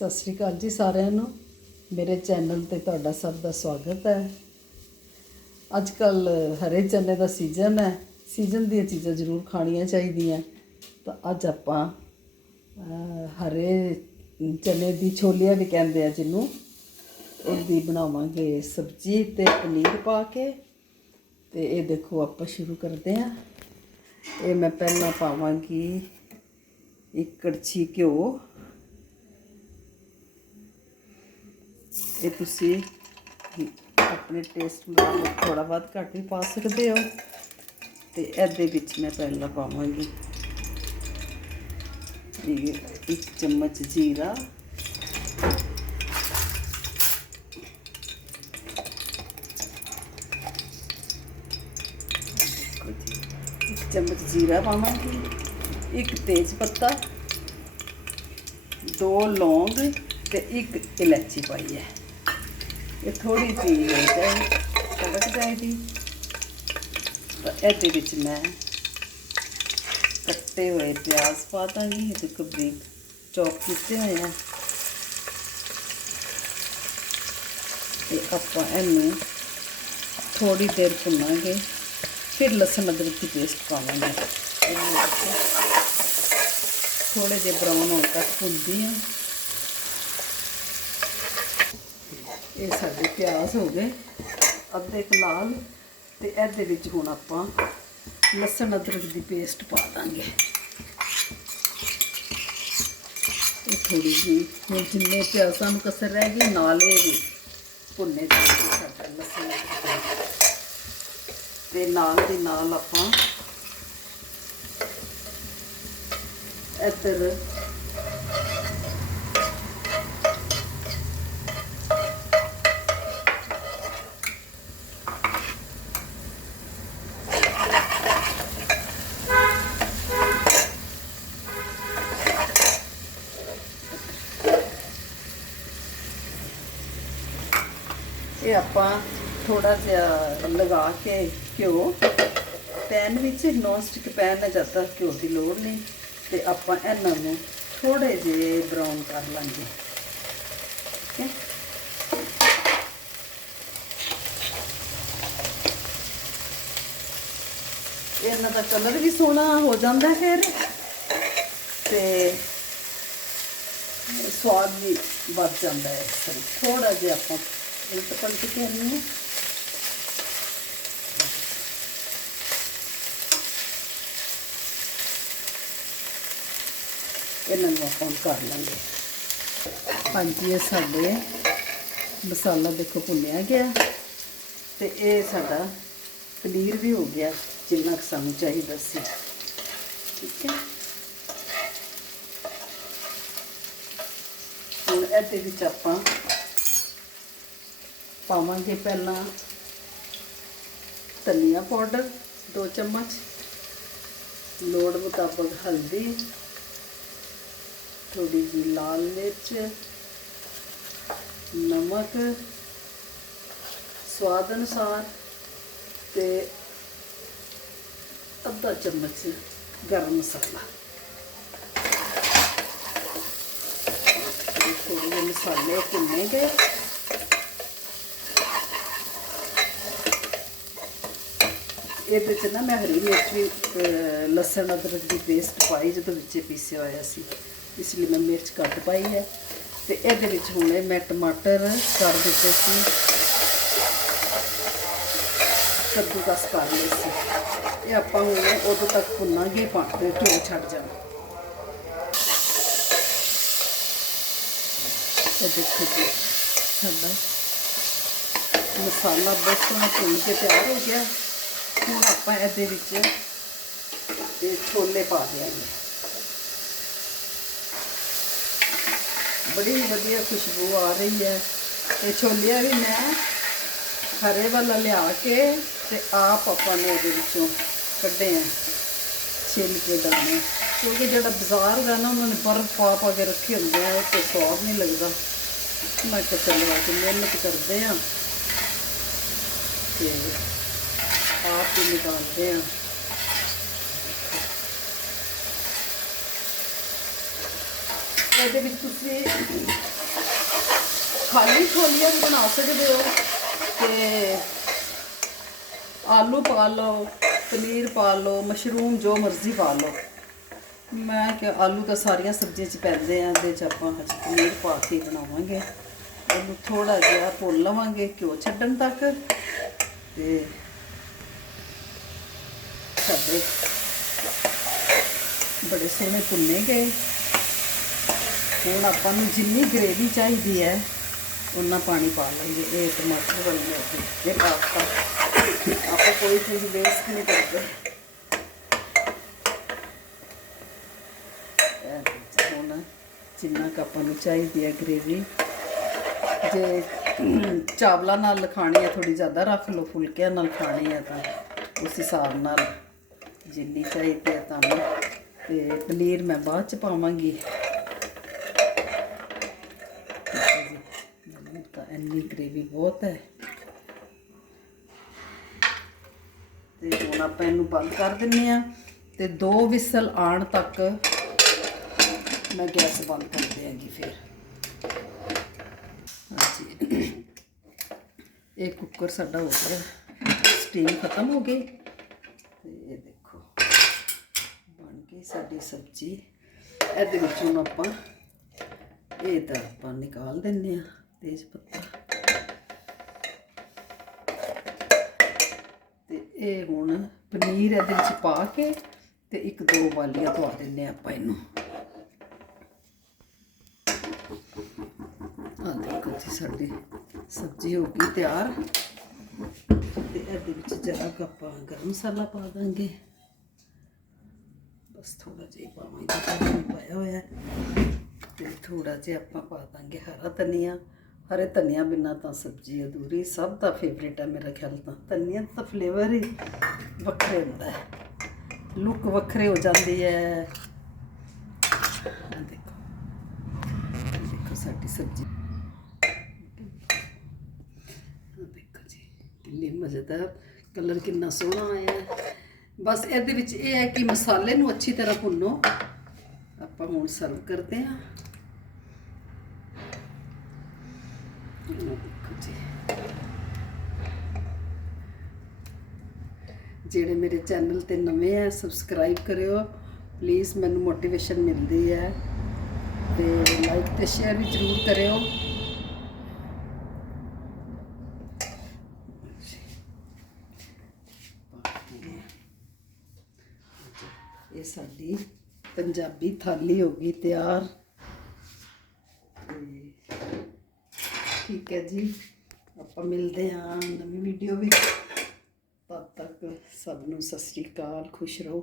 ਸਤਿ ਸ਼੍ਰੀ ਅਕਾਲ ਜੀ ਸਾਰਿਆਂ ਨੂੰ। ਮੇਰੇ ਚੈਨਲ ਤੇ ਤੁਹਾਡਾ ਸਭ ਦਾ ਸਵਾਗਤ ਹੈ। ਅੱਜ ਕੱਲ ਹਰੇ ਚਨੇ ਦਾ ਸੀਜ਼ਨ ਹੈ। ਸੀਜ਼ਨ ਦੀਆਂ ਚੀਜ਼ਾਂ ਜ਼ਰੂਰ ਖਾਣੀਆਂ ਚਾਹੀਦੀਆਂ। ਤਾਂ ਅੱਜ ਆਪਾਂ ਹਰੇ ਚਨੇ ਦੀ ਛੋਲੀਆਂ ਵੀ ਕਹਿੰਦੇ ਆ ਜਿਹਨੂੰ। ਉਹਦੀ ਬਣਾਵਾਂਗੇ ਸਬਜ਼ੀ ਤੇ ਪਨੀਰ ਪਾ ਕੇ। ਤੇ ਇਹ ਦੇਖੋ ਆਪਾਂ ਸ਼ੁਰੂ ਕਰਦੇ ਹਾਂ। ਇਹ ਮੈਂ ਪਹਿਲਾਂ ਪਾਵਾਂਗੀ ਇੱਕ ਕੜਛੀ ਘਿਓ। ਇਹ ਤੁਸੀਂ ਆਪਣੇ ਟੇਸਟ ਮੁਤਾਬਕ ਥੋੜਾ ਬਹੁਤ ਘੱਟ ਵੀ ਪਾ ਸਕਦੇ ਹੋ ਤੇ ਇਹਦੇ ਵਿੱਚ ਮੈਂ ਪਹਿਲਾਂ ਪਾਵਾਂਗੀ ਇਹ ਇੱਕ ਚਮਚ ਜੀਰਾ। ਇੱਕ ਚਮਚ ਜੀਰਾ ਪਾਵਾਂਗੀ, ਇੱਕ ਤੇਜ ਪੱਤਾ, ਦੋ ਲੌਂਗ ਤੇ ਇੱਕ ਇਲਾਚੀ ਪਾਈ ਹੈ। ਇਹ ਥੋੜੀ ਜਿਹੀ ਹੋ ਜਾਏ ਤੜਕ ਜਾਏਗੀ ਤਾਂ ਇਹਦੇ ਵਿੱਚ ਮੈਂ ਕੱਟੇ ਹੋਏ ਪਿਆਜ਼ ਪਾ ਦਾਂਗੀ ਇਹ ਦੇਖੋ ਬਰੀਕ ਚੌਪ ਕੀਤੇ ਹੋਏ ਆ ਤੇ ਆਪਾਂ ਇਹਨੂੰ ਥੋੜੀ ਦੇਰ ਭੁੰਨਾਂਗੇ ਫਿਰ ਲਸਣ ਅਦਰਕ ਦੀ ਪੇਸਟ ਪਾਵਾਂਗੇ ਇਹਨੂੰ ਦੇਖੋ ਥੋੜੇ ਜਿਹੇ ਬਰਾਊਨ ਹੋਣ ਤੱਕ ਭੁੰਨਦੀ ਹਾਂ ਇਹ ਸਾਡੇ ਪਿਆਜ਼ ਹੋ ਗਏ, ਅੱਧੇ ਕੁ ਲਾਲ ਤੇ ਇਹਦੇ ਵਿੱਚ ਹੁਣ ਆਪਾਂ ਲਸਣ ਅਦਰਕ ਦੀ ਪੇਸਟ ਪਾ ਦਾਂਗੇ। ਇਹ ਥੋੜੀ ਜਿਹੀ, ਹੁਣ ਜਿੰਨੇ ਪਿਆਜ਼ਾਂ ਨੂੰ ਕਸਰ ਰਹਿ ਗਈ, ਨਾਲ ਇਹ ਵੀ ਭੁੰਨੇ ਜਾਣਗੇ ਸਾਡਾ ਲਸਣ ਅਦਰਕ ਤੇ ਨਾਲ ਦੀ ਨਾਲ ਆਪਾਂ ਇੱਧਰ ਇਹ ਆਪਾਂ ਥੋੜਾ ਜਿਹਾ ਲਗਾ ਕੇ ਘਿਓ। ਪੈਨ ਵਿੱਚ ਨੌਨ ਸਟਿਕ ਪੈਨ ਹੈ ਜਦ ਤੱਕ ਘਿਓ ਦੀ ਲੋੜ ਨਹੀਂ, ਤੇ ਆਪਾਂ ਇਹਨਾਂ ਨੂੰ ਥੋੜੇ ਜਿਹੇ ਬਰਾਊਨ ਕਰ ਲਾਂਗੇ। ਠੀਕ ਹੈ? ਇਹਨਾਂ ਦਾ ਕਲਰ ਵੀ ਸੋਹਣਾ ਹੋ ਜਾਂਦਾ ਫਿਰ, ਤੇ ਸਵਾਦ ਵੀ ਵੱਧ ਜਾਂਦਾ ਹੈ। ਥੋੜਾ ਜਿਹਾ ਆਪਾਂ ਉਲਟ ਪਲਟ ਕੇ ਇਹਨਾਂ ਨੂੰ ਆਪਾਂ ਕਰ ਲਾਂਗੇ। ਹਾਂਜੀ, ਇਹ ਸਾਡੇ ਮਸਾਲਾ ਦੇਖੋ ਭੁੰਨਿਆ ਗਿਆ। ਤੇ ਇਹ ਸਾਡਾ ਪਨੀਰ ਵੀ ਹੋ ਗਿਆ, ਜਿੰਨਾ ਕੁ ਸਾਨੂੰ ਚਾਹੀਦਾ ਸੀ। ਠੀਕ ਹੈ। ਹੁਣ ਇਹਦੇ ਵਿੱਚ ਆਪਾਂ ਪਾਵਾਂਗੇ ਪਹਿਲਾਂ ਧਨੀਆ ਪਾਊਡਰ 2 ਚਮਚ, ਲੋੜ ਮੁਤਾਬਕ ਹਲਦੀ ਥੋੜੀ ਜਿਹੀ ਲਾਲ ਮਿਰਚ, ਨਮਕ, ਸਵਾਦ ਅਨੁਸਾਰ ਤੇ ਅੱਧਾ ਚਮਚ ਗਰਮ ਮਸਾਲਾ। ਥੋੜੇ ਜਿਹੇ ਮਸਾਲੇ ਭੁੰਨੇ ਗਏ। ਇਹਦੇ ਚ ਨਾ ਮੈਂ ਹਰੀ ਮਿਰਚ ਵੀ ਲਸਣ ਅਦਰਕ ਦੀ ਪੇਸਟ ਪਾਈ ਜਦੋਂ ਵਿੱਚੇ ਪੀਸਿਆ ਹੋਇਆ ਸੀ। ਇਸ ਲਈ ਮੈਂ ਮਿਰਚ ਘੱਟ ਪਾਈ ਹੈ। ਤੇ ਇਹਦੇ ਵਿੱਚ ਹੁਣੇ ਮੈਂ ਟਮਾਟਰ ਕਰ ਦਿੱਤੇ ਸੀ। ਕੱਦੂਕਸ ਕਰ ਲਏ ਸੀ। ਇਹ ਆਪਾਂ ਹੁਣ ਉਦੋਂ ਤੱਕ ਭੁੰਨਾਂਗੇ ਪਾਣੀ ਘਿਓ ਛੱਡ ਜਾਣਾ। ਇਹ ਦੇਖੋ ਜੀ, ਸਾਡਾ ਮਸਾਲਾ ਬਹੁਤ ਸੋਹਣਾ ਭੁੰਨ ਕੇ ਤਿਆਰ ਹੋ ਗਿਆ। ਹੁਣ ਆਪਾਂ ਇਹਦੇ ਵਿੱਚ ਇਹ ਛੋਲੇ ਪਾ ਦਿਆਂਗੇ। ਬੜੀ ਵਧੀਆ ਖੁਸ਼ਬੂ ਆ ਰਹੀ ਹੈ। ਇਹ ਛੋਲਿਆਂ ਵੀ ਮੈਂ ਹਰੇ ਵਾਲਾ ਲਿਆ ਕੇ ਤੇ ਆਪ ਆਪਾਂ ਨੇ ਉਹਦੇ ਵਿੱਚੋਂ ਕੱਢੇ ਆ। ਛਿੱਲ ਕੇ ਦਾਣੇ। ਕਿਉਂਕਿ ਜਿਹੜਾ ਬਾਜ਼ਾਰ ਦਾ ਨਾ ਉਹਨਾਂ ਨੇ ਬਰਫ ਪਾ ਪਾ ਕੇ ਰੱਖੀ ਹੁੰਦੇ ਆ, ਉਹ ਤੇ ਸਵਾਦ ਨਹੀਂ ਲੱਗਦਾ। ਮੈਂ ਕਿਹਾ ਚਲੋ ਅੱਜ ਮਿਹਨਤ ਕਰਦੇ ਆ। ਤੇ ਆਪ ਹੀ ਨਿਕਾਲਦੇ ਆ। ਇਹਦੇ ਵਿੱਚ ਤੁਸੀਂ ਖਾਲੀ ਛੋਲੀਆਂ ਵੀ ਬਣਾ ਸਕਦੇ ਹੋ ਤੇ ਆਲੂ ਪਾ ਲਓ, ਪਨੀਰ ਪਾ ਲਓ, ਮਸ਼ਰੂਮ ਜੋ ਮਰਜ਼ੀ ਪਾ ਲਓ। ਮੈਂ ਕਿ ਆਲੂ ਤਾਂ ਸਾਰੀਆਂ ਸਬਜ਼ੀਆਂ 'ਚ ਪੈਂਦੇ ਆ, ਇਹਦੇ 'ਚ ਆਪਾਂ ਅੱਜ ਪਨੀਰ ਪਾ ਕੇ ਬਣਾਵਾਂਗੇ। ਇਹਨੂੰ ਥੋੜਾ ਜਿਹਾ ਭੁੰਨ ਲਵਾਂਗੇ ਘਿਓ ਛੱਡਣ ਤੱਕ ਤੇ ਸਾਡੇ ਬੜੇ ਸੋਹਣੇ ਭੁੰਨੇ ਗਏ। ਹੁਣ ਆਪਾਂ ਨੂੰ ਜਿੰਨੀ ਗ੍ਰੇਵੀ ਚਾਹੀਦੀ ਹੈ ਉਨਾ ਪਾਣੀ ਪਾ ਲਾਂਗੇ ਇਹ ਟਮਾਟਰ ਬਣ ਗਿਆ ਜੀ ਇਹ ਪਾਸਤਾ। ਆਪਾਂ ਕੋਈ ਚੀਜ਼ ਵੇਸਟ ਨਹੀਂ ਕਰਦੇ। ਹੁਣ ਜਿੰਨਾ ਕੁ ਆਪਾਂ ਨੂੰ ਚਾਹੀਦੀ ਹੈ ਗ੍ਰੇਵੀ ਜੇ ਚਾਵਲਾਂ ਨਾਲ ਖਾਣੀ ਹੈ ਥੋੜੀ ਜ਼ਿਆਦਾ ਰੱਖ ਲਓ, ਫੁਲਕਿਆਂ ਨਾਲ ਖਾਣੀ ਹੈ ਤਾਂ, ਉਸ ਹਿਸਾਬ ਨਾਲ। ਜਿੰਨੀ ਚਾਹੀਦੀ ਹੈ ਤੁਹਾਨੂੰ, ਤੇ ਪਨੀਰ ਮੈਂ ਬਾਅਦ ਚ ਪਾਵਾਂਗੀ। ਤਾਂ ਇੰਨੀ ਗ੍ਰੇਵੀ ਬਹੁਤ ਹੈ। ਤੇ ਹੁਣ ਆਪਾਂ ਇਹਨੂੰ ਬੰਦ ਕਰ ਦਿੰਨੇ ਆ, ਤੇ ਦੋ ਵਿਸਲ ਆਣ ਤੱਕ ਮੈਂ ਗੈਸ ਬੰਦ ਕਰ ਦਿਆਂਗੀ ਫਿਰ। ਹਾਂਜੀ। ਇਹ ਕੁੱਕਰ ਸਾਡਾ ਹੋ ਗਿਆ ਸਟੀਮ ਖਤਮ ਹੋ ਗਈ, ਤੇ ਇਹ ਦੇਖੋ ਸਾਡੀ ਸਬਜ਼ੀ, ਇਹਦੇ ਵਿੱਚੋਂ ਆਪਾਂ ਇਹ ਤਾਂ ਆਪਾਂ ਨਿਕਾਲ ਦਿੰਨੇ ਆ ਤੇਜ ਪੱਤਾ। ਤੇ ਇਹ ਹੁਣ ਪਨੀਰ ਇਹਦੇ ਵਿੱਚ ਪਾ ਕੇ ਤੇ ਇੱਕ ਦੋ ਵਾਲੀਆਂ ਪਾ ਦਿੰਨੇ ਆ ਆਪਾਂ ਇਹਨੂੰ। ਆ ਦੇਖੋ ਜੀ, ਸਾਡੀ ਸਬਜ਼ੀ ਹੋ ਗਈ ਤਿਆਰ। ਤੇ ਇਹਦੇ ਵਿੱਚ ਜਰਾ ਕੁ ਆਪਾਂ ਗਰਮ ਮਸਾਲਾ ਪਾ ਦਾਂਗੇ। ਬਸ ਥੋੜਾ ਜਿਹਾ ਪਾਵਾਂਗੇ ਜ਼ਿਆਦਾ ਪਾਇਆ ਹੋਇਆ ਤੇ ਥੋੜਾ ਜਿਹਾ ਆਪਾਂ ਪਾ ਦਾਂਗੇ ਹਰਾ ਧਨੀਆ। ਹਰੇ ਧਨੀਆ ਬਿਨਾਂ ਤਾਂ ਸਬਜ਼ੀ ਅਧੂਰੀ, ਸਭ ਦਾ ਫੇਵਰੇਟ ਹੈ ਮੇਰਾ ਖਿਆਲ ਤਾਂ। ਧਨੀਆ ਦਾ ਫਲੇਵਰ ਹੀ ਵੱਖਰੇ ਹੁੰਦਾ ਹੈ। ਲੁੱਕ ਵੱਖਰੇ ਹੋ ਜਾਂਦੀ ਹੈ। ਦੇਖੋ ਦੇਖੋ ਸਾਡੀ ਸਬਜ਼ੀ। ਦੇਖੋ ਜੀ, ਕਿੰਨੀ ਮਜ਼ੇਦਾਰ। ਕਲਰ ਕਿੰਨਾ ਸੋਹਣਾ ਆਇਆ ਹੈ। ਬਸ ਇਹਦੇ ਵਿੱਚ ਇਹ ਹੈ ਕਿ ਮਸਾਲੇ ਨੂੰ ਅੱਛੀ ਤਰ੍ਹਾਂ ਭੁੰਨੋ। ਆਪਾਂ ਹੁਣ ਸਰਵ ਕਰਦੇ ਹਾਂ। ਜਿਹੜੇ ਮੇਰੇ ਚੈਨਲ ਤੇ ਨਵੇਂ ਆ ਸਬਸਕ੍ਰਾਈਬ ਕਰਿਓ। ਪਲੀਜ਼ ਮੈਨੂੰ ਮੋਟੀਵੇਸ਼ਨ ਮਿਲਦੀ ਹੈ। ਤੇ ਲਾਈਕ ਤੇ ਸ਼ੇਅਰ ਵੀ ਜ਼ਰੂਰ ਕਰਿਓ ਇਹ ਸਾਡੀ ਪੰਜਾਬੀ ਥਾਲੀ ਹੋ ਗਈ ਤਿਆਰ। ਤੇ ਠੀਕ ਹੈ ਜੀ, ਆਪਾਂ ਮਿਲਦੇ ਹਾਂ ਨਵੀਂ ਵੀਡੀਓ ਵਿੱਚ। ਤਦ ਤੱਕ ਸਭ ਨੂੰ ਸਤਿ ਸ੍ਰੀ ਅਕਾਲ, ਖੁਸ਼ ਰਹੋ।